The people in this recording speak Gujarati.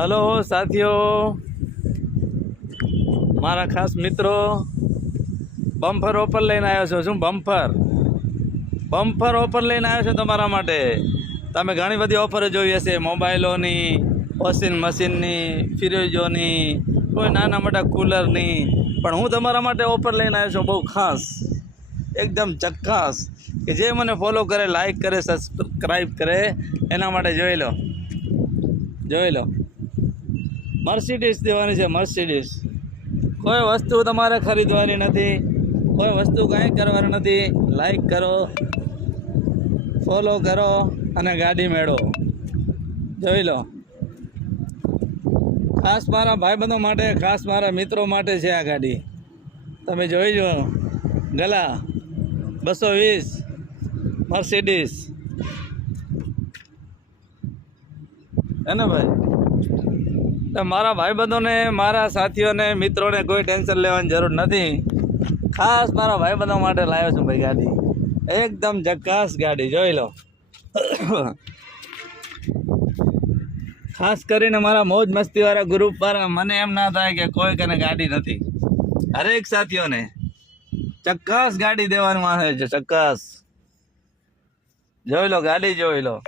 હલો સાથીઓ, મારા ખાસ મિત્રો, બમ્પર ઓફર લઈને આવ્યો છું. શું બમ્પર ઓફર લઈને આવ્યો છું તમારા માટે. તમે ઘણી બધી ઓફર જોઈ હશે, મોબાઈલોની, વોશિંગ મશીનની, ફ્રીજોની, કોઈ નાના મોટા કુલરની, પણ હું તમારા માટે ઓફર લઈને આવ્યો છું બહુ ખાસ, એકદમ ચક્કાસ, કે જે મને ફોલો કરે, લાઈક કરે, સબસ્ક્રાઈબ કરે એના માટે જોઈ લો. મર્સિડીઝ દેવાની છે, મર્સિડીઝ. કોઈ વસ્તુ તમારે ખરીદવાની નથી, કોઈ વસ્તુ કાંઈ કરવાની નથી. લાઈક કરો, ફોલો કરો અને ગાડી મેળવો. જોઈ લો. ખાસ મારા ભાઈબંધો માટે, ખાસ મારા મિત્રો માટે છે આ ગાડી. તમે જોઈ જો, ગલા 220 મર્સિડીઝ હે ને ભાઈ. તો મારા ભાઈબંધોને, મારા સાથીઓને, મિત્રોને કોઈ ટેન્શન લેવાની જરૂર નથી. ખાસ મારા ભાઈબંધો માટે લાવ્યો છું ભાઈ ગાડી, એકદમ જકાસ ગાડી. જોઈ લો. ખાસ કરીને મારા મોજ મસ્તીવાળા ગ્રુપવાળા, મને એમ ના થાય કે કોઈ કને ગાડી નથી. હરેક સાથીઓને ચક્કાસ ગાડી દેવાનું આવે છે, ચક્કાસ. જોઈ લો ગાડી, જોઈ લો.